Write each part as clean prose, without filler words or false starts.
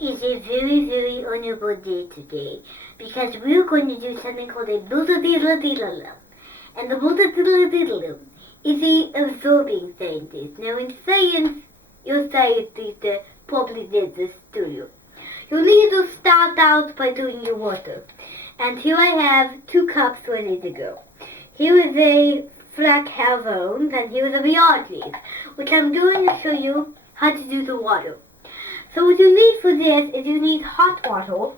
is a very, very honorable day today because we're going to do something called a build-a-diddle-diddle. And the build-a-diddle-diddle is a absorbing scientist. Now in science, your scientist probably did this to you. You need to start out by doing your water. And here I have 2 cups ready to go. Here is a flat calzone and here is a beyond leaf, which I'm going to show you how to do the water. So what you need for this is you need hot water.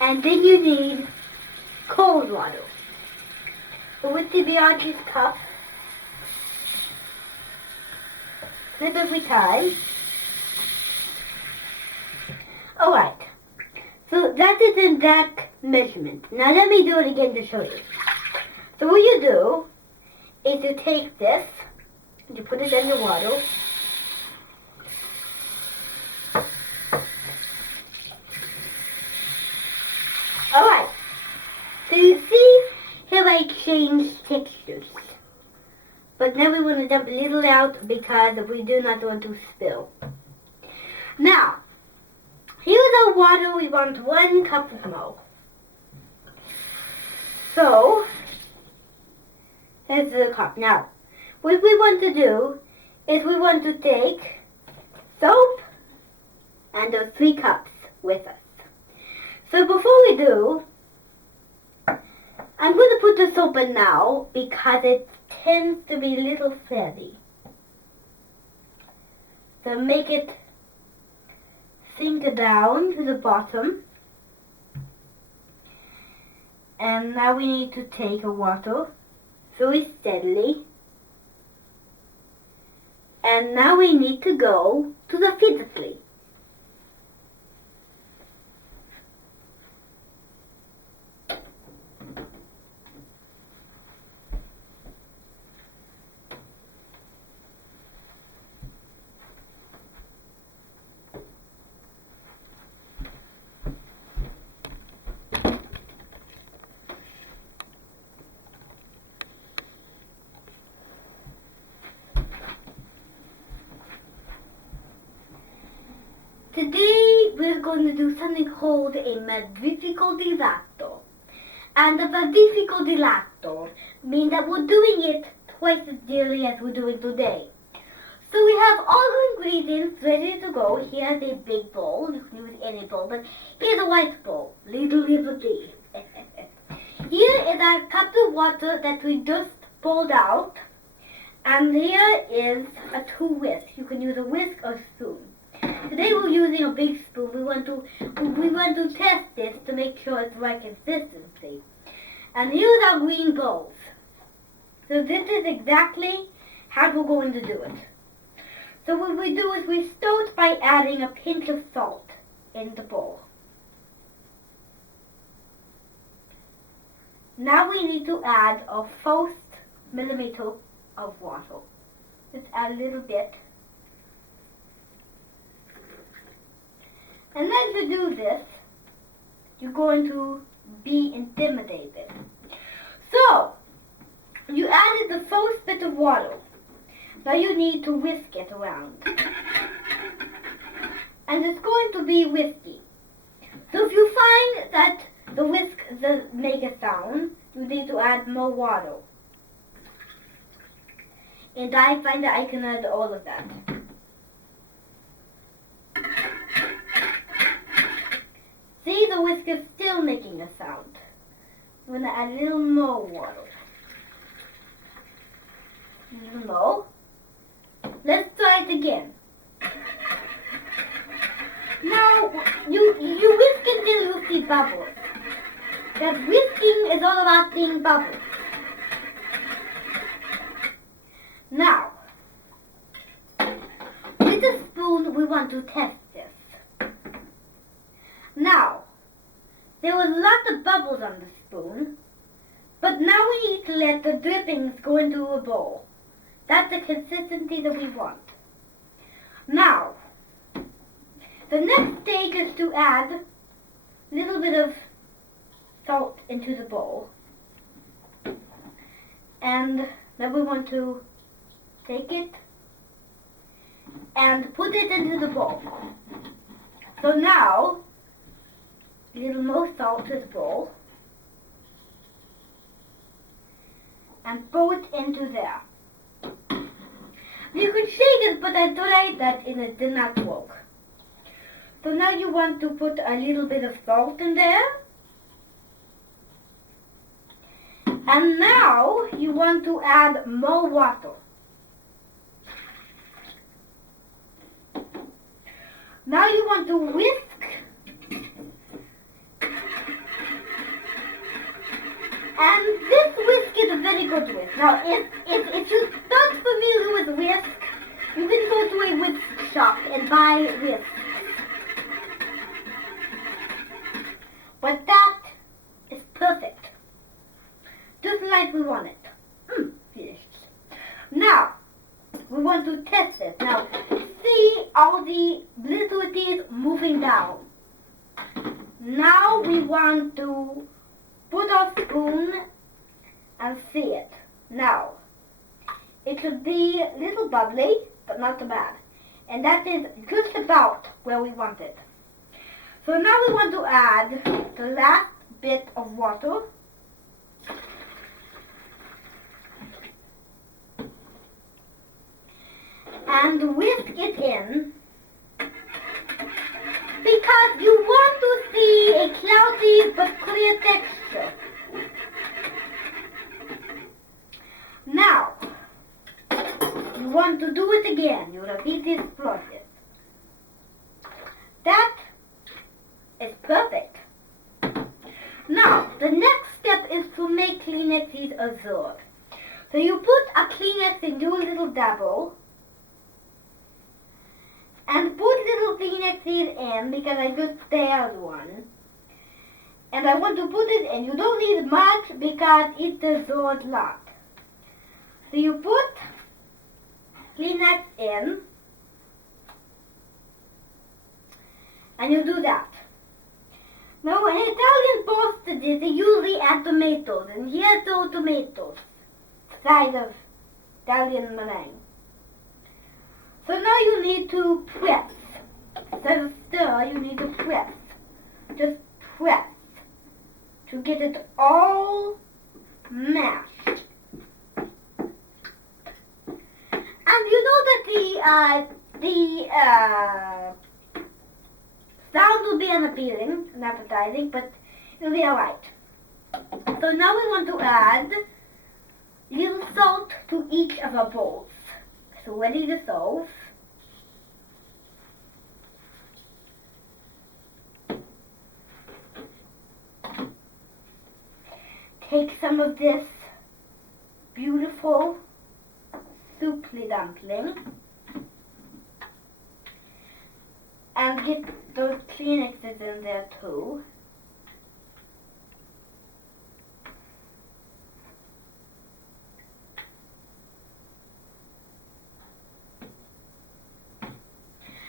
And then you need cold water. So with the beyond leaf cup, flip every time. Alright, so that is the exact measurement. Now let me do it again to show you. So what you do is you take this, and you put it in the water. Alright, so you see here I changed textures. But now we want to dump a little out because we do not want to spill. Now, here's our water. We want 1 cup of milk. So, here's the cup. Now, what we want to do is we want to take soap and those 3 cups with us. So before we do, I'm going to put the soap in now because it tends to be a little fuzzy. So make it sink down to the bottom. And now we need to take a water very steadily. And now we need to go to the fiddly. Today we're going to do something called a magnifico dilator. And the magnifico dilator means that we're doing it twice as dearly as we're doing today. So we have all the ingredients ready to go. Here's a big bowl. You can use any bowl, but here's a white bowl. Little. Here is our cup of water that we just poured out. And here is a 2 whisk. You can use a whisk or spoon. Today we're using a big spoon. We want to test this to make sure it's the right consistency. And here's our green bowls. So this is exactly how we're going to do it. So what we do is we start by adding a pinch of salt in the bowl. Now we need to add a 1 millimeter of water. Just add a little bit. And as you do this, you're going to be intimidated. So, you added the first bit of water. Now you need to whisk it around. And it's going to be whiskey. So if you find that the whisk doesn't make a sound, you need to add more water. And I find that I can add all of that. See, the whisk is still making a sound. I'm going to add a little more water. A little more. Let's try it again. Now, you whisk until you see bubbles. Because whisking is all about seeing bubbles. Now, with a spoon, we want to test this. Now, there was lots of bubbles on the spoon, but now we need to let the drippings go into a bowl. That's the consistency that we want. Now, the next stage is to add a little bit of salt into the bowl. And now we want to take it and put it into the bowl. So now, a little more salt to the bowl. And pour it into there. You could shake it, but I tried that and it did not work. So now you want to put a little bit of salt in there. And now you want to add more water. Now you want to whisk. And this whisk is a very good whisk. Now if you're not familiar with whisk, you can go to a whisk shop and buy whisk. But that is perfect. Just like we want it. Finished. Now, we want to test it. Now, see all the little things moving down. Now we want to put our spoon and see it. Now, it should be a little bubbly, but not too bad. And that is just about where we want it. So now we want to add the last bit of water. And whisk it in. Because you want to see a cloudy but clear texture. Now, you want to do it again. You repeat this process. That is perfect. Now, the next step is to make Kleenexes absorb. So you put a Kleenex into a little dabble. And put little Kleenexes in because I just spared one. And I want to put it in. You don't need much because it dissolves a lot. So you put Kleenex in. And you do that. Now in Italian sausages they usually add tomatoes. And here's the tomatoes. Side of Italian meringue. So now you need to press. Instead of stir, you need to press. Just press to get it all mashed. And you know that the sound will be unappealing and appetizing, but it'll be alright. So now we want to add little salt to each of our bowls. So ready to serve. Take some of this beautiful souply dumpling and get those Kleenexes in there too.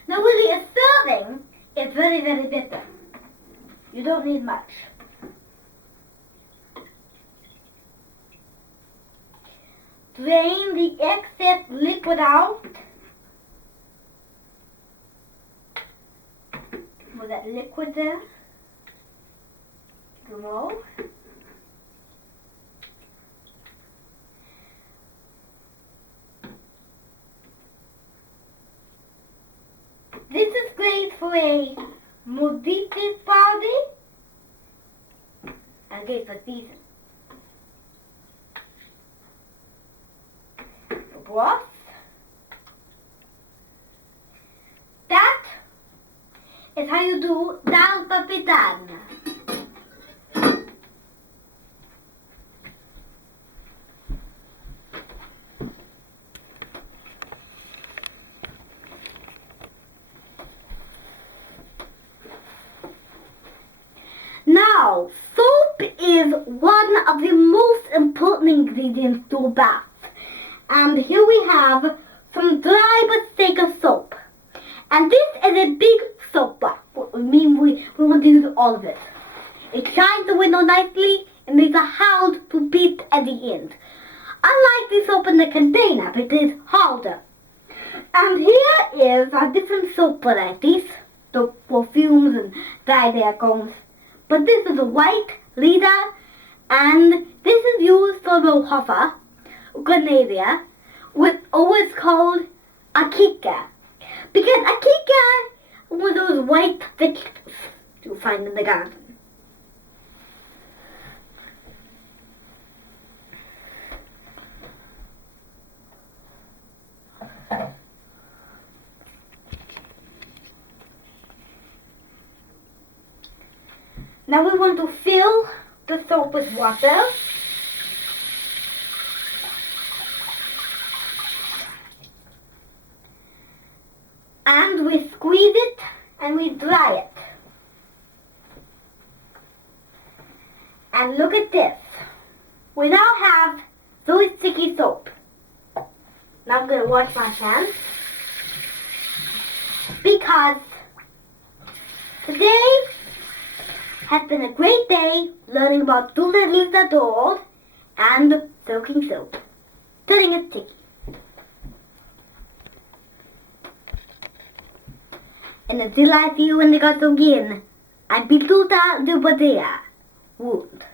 Now really a serving is very, very bitter. You don't need much. Drain the excess liquid out. With that liquid there. More. This is great for a Moditis party and great for season. Broth. That is how you do dal papitan. Now, soap is one of the most important ingredients to a bath. And here we have some dry but thicker soap. And this is a big soap bar. I mean, we want to use all of it. It shines the window nicely and makes a hound to beat at the end. unlike the soap in the container, it is harder. And here is our different soap varieties, the perfumes and dry hair combs. But this is a white leader, and this is used for the hover, Grenadier, with always called a kika. Because a kika were those white vegetables you find in the garden. Now we want to fill the soap with water. And we squeeze it and we dry it. And look at this. We now have really sticky soap. Now I'm going to wash my hands. Because today has been a great day learning about two little dolls and soaking soap. Turning it sticky. And until I see you when they got again, I'm Pituta de Badea. Wound.